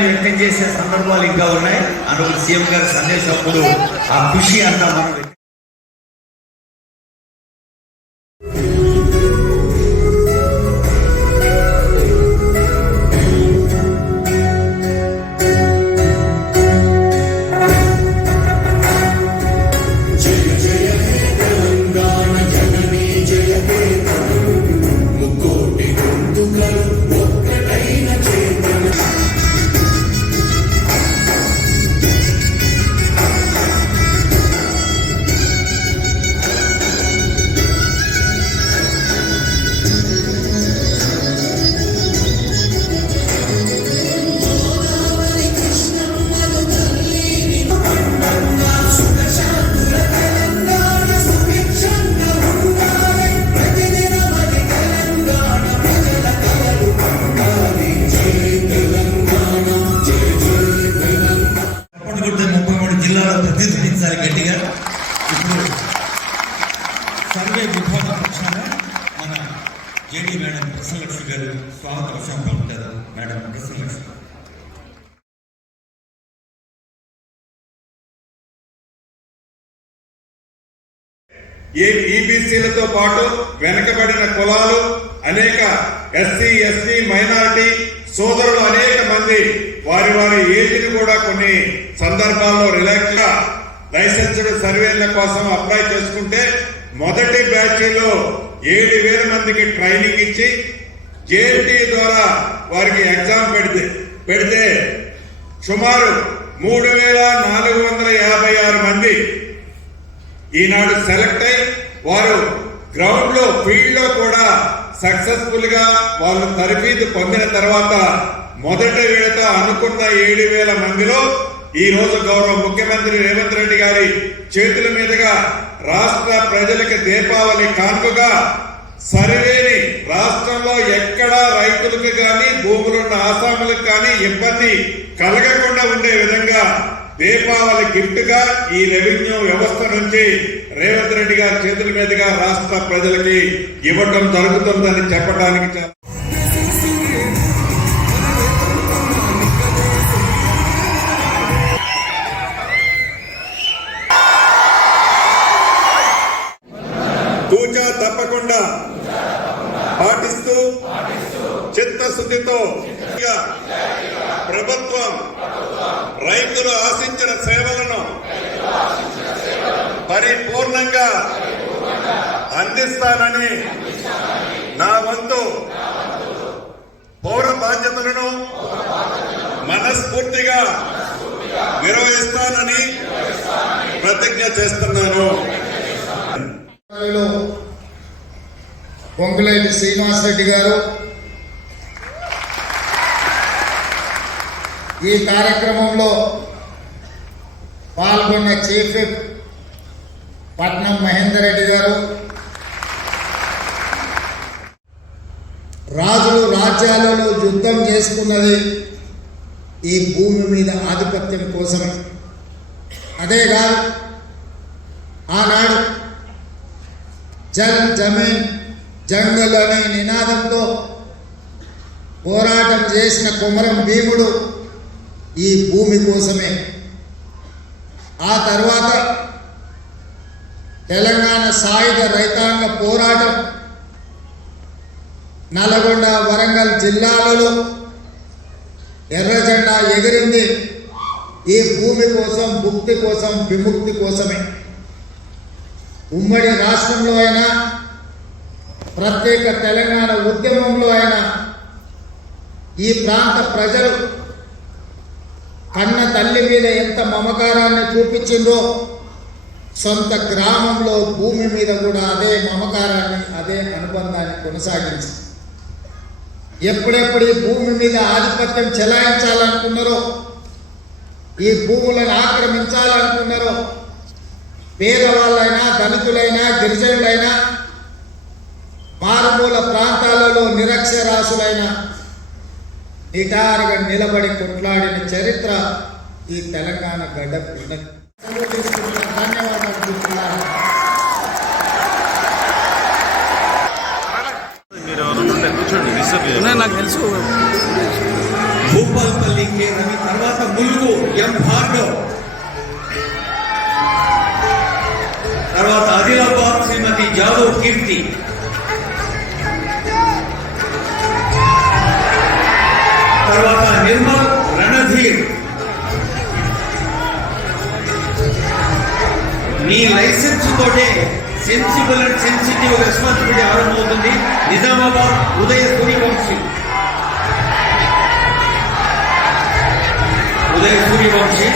వ్యక్తం చేసే సందర్భాలు ఇంకా ఉన్నాయి. అందుకు సీఎం గారి సందేశం అప్పుడు ఆ ఖుషి అంతా మనం ప్రతిధ్వనించాలి గట్టిగా. ఇప్పుడు సర్వే విభాగ పక్షాన మన జేడీ మేడం ప్రసన్నలక్ష్మి గారు స్వాగత వర్షం పలుకుతారు మేడం ప్రసన్నలక్ష్మి ఏ ఈబీసీలతో పాటు వెనకబడిన కులాలు అనేక ఎస్సీ ఎస్టీ మైనారిటీ సోదరులు అనేక మంది వారి వారి ఏజ్ని కూడా కొన్ని సందర్భాల్లో రిలాక్స్గా లైసెన్స్డ్ సర్వేల కోసం అప్లై చేసుకుంటే మొదటి బ్యాచ్లో ఏడు వేల మందికి ట్రైనింగ్ ఇచ్చి జేఎన్టీ ద్వారా వారికి ఎగ్జామ్ పెడితే పెడితే సుమారు మూడు వేల నాలుగు వందల యాభై ఆరు మంది ఈనాడు సెలెక్ట్ అయి వారు గ్రౌండ్లో ఫీల్డ్లో కూడా సక్సెస్ఫుల్గా వాళ్ళు తరఫీదు పొందిన తర్వాత మొదటి విడత అనుకున్న ఏడు వేల మందిలో ఈ రోజు గౌరవ ముఖ్యమంత్రి రేవంత్ రెడ్డి గారి చేతుల మీదుగా రాష్ట్ర ప్రజలకు దీపావళి కానుకగా సరివేని రాష్ట్రంలో ఎక్కడా రైతులకు కానీ భూములున్న ఆసాములకు కానీ ఇబ్బంది కలగకుండా ఉండే విధంగా దీపావళి గిఫ్ట్గా ఈ రెవెన్యూ వ్యవస్థ నుంచి రేవంత్ రెడ్డి గారి చేతుల మీదుగా రాష్ట్ర ప్రజలకి ఇవ్వటం జరుగుతుందని చెప్పడానికి పాటిస్తూ చిత్తశుద్ధితో ప్రభుత్వం రైతులు ఆశించిన సేవలను పరిపూర్ణంగా అందిస్తానని నా వంతు పౌర బాధ్యతలను మనస్ఫూర్తిగా నిర్వహిస్తానని ప్రతిజ్ఞ చేస్తున్నాను లో పొంగులేటి శ్రీనివాసరెడ్డి గారు. ఈ కార్యక్రమంలో పాల్గొన్న చీఫ్ పట్నం మహేందర్ రెడ్డి గారు. రాజులు రాజ్యాలలో యుద్ధం చేసుకున్నది ఈ భూమి మీద ఆధిపత్యం కోసమే అదే కాదు ఆనాడు జల్ జమీన్ జంగల్ అనే నినాదంతో పోరాటం చేసిన కుమరం భీముడు ఈ భూమి కోసమే. ఆ తర్వాత తెలంగాణ సాయుధ రైతాంగ పోరాటం నల్గొండ వరంగల్ జిల్లాలలో ఎర్రజెండా ఎగిరింది. ఈ భూమి కోసం ముక్తి కోసం విముక్తి కోసమే. ఉమ్మడి రాష్ట్రంలో అయినా ప్రత్యేక తెలంగాణ ఉద్యమంలో అయినా ఈ ప్రాంత ప్రజలు కన్న తల్లి మీద ఎంత మమకారాన్ని చూపించిందో సొంత గ్రామంలో భూమి మీద కూడా అదే మమకారాన్ని అదే అనుబంధాన్ని కొనసాగించి ఎప్పుడెప్పుడు ఈ భూమి మీద ఆధిపత్యం చెలాయించాలనుకున్నారో ఈ భూములను ఆక్రమించాలనుకున్నారో పేదవాళ్ళైనా దళితులైనా గిరిజనులైనా మారుమూల ప్రాంతాలలో నిరక్షరాశులైన నిటారుగా నిలబడి కొట్లాడిన చరిత్ర ఈ తెలంగాణ గడ్డ నాకు తెలుసు. భూపాల్పల్లి కె రవి తర్వాత ములుగు ఎం భార్గవ్. తర్వాత ఆదిలాబాద్ శ్రీమతి జాదవ్ కీర్తి. నిర్మల్ రణధీర్. నీ లైసెన్స్ తోటే సెన్సిబుల్ అండ్ సెన్సిటివ్ రెస్పాన్సిబిలిటీ ఆరంభమవుతుంది. నిజామాబాద్ ఉదయ సూర్య వంశీ. ఉదయ సూర్య వంశీ.